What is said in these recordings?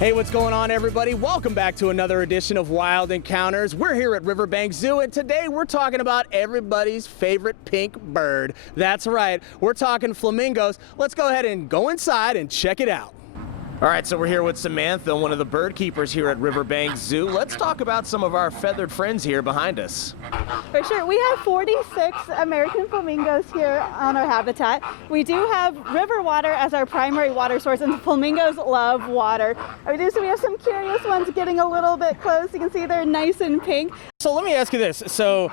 Hey, what's going on, everybody? Welcome back to another edition of Wild Encounters. We're here at Riverbank Zoo, and today we're talking about everybody's favorite pink bird. That's right, we're talking flamingos. Let's go ahead and go inside and check it out. All right, so we're here with Samantha, one of the bird keepers here at Riverbank Zoo. Let's talk about some of our feathered friends here behind us. For sure. We have 46 American flamingos here on our habitat. We do have river water as our primary water source, and flamingos love water. We have some curious ones getting a little bit close. You can see they're nice and pink. So let me ask you this. So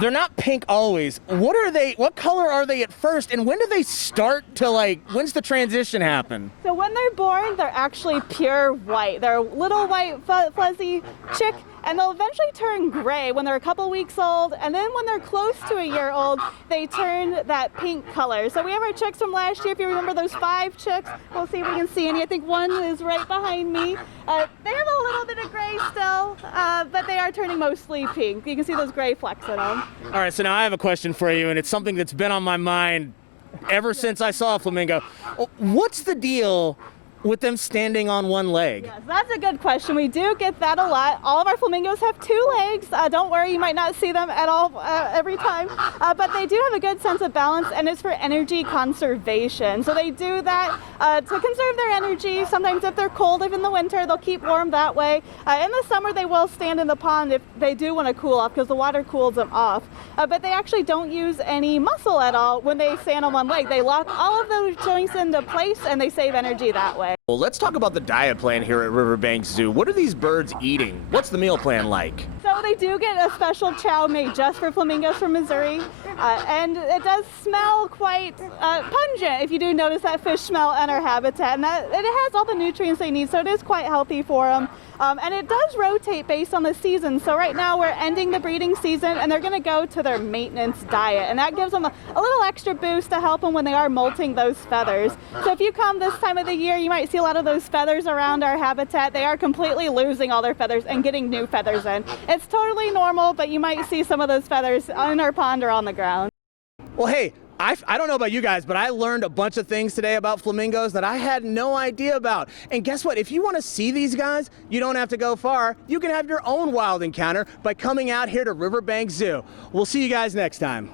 they're not pink always. What are they? What color are they at first, and when do they start to, when's the transition happen? So when they're born, they're actually pure white. They're a little white fuzzy chick, and they'll eventually turn gray when they're a couple weeks old, and then when they're close to a year old, they turn that pink color. So we have our chicks from last year. If you remember those 5 chicks, we'll see if we can see any. I think one is right behind me. They have a little bit of gray still, but they are turning mostly pink. You can see those gray flecks in them. All right, so now I have a question for you, and it's something that's been on my mind ever since I saw a flamingo. What's the deal with them standing on one leg? Yes, that's a good question. We do get that a lot. All of our flamingos have 2 legs. Don't worry, you might not see them at all every time, but they do have a good sense of balance, and it's for energy conservation. So they do that to conserve their energy. Sometimes if they're cold, even in the winter, they'll keep warm that way. In the summer, they will stand in the pond if they do want to cool off, because the water cools them off. But they actually don't use any muscle at all when they stand on one leg. They lock all of those joints into place, and they save energy that way. Well, let's talk about the diet plan here at Riverbank Zoo. What are these birds eating? What's the meal plan like? So they do get a special chow made just for flamingos from Missouri, and it does smell quite pungent if you do notice that fish smell in our habitat, and it has all the nutrients they need, so it is quite healthy for them. And it does rotate based on the season. So right now we're ending the breeding season, and they're going to go to their maintenance diet, and that gives them a little extra boost to help them when they are molting those feathers. So if you come this time of the year, you might see a lot of those feathers around our habitat. They are completely losing all their feathers and getting new feathers in. It's totally normal, but you might see some of those feathers in our pond or on the ground. Well, hey, I don't know about you guys, but I learned a bunch of things today about flamingos that I had no idea about. And guess what? If you want to see these guys, you don't have to go far. You can have your own wild encounter by coming out here to Riverbank Zoo. We'll see you guys next time.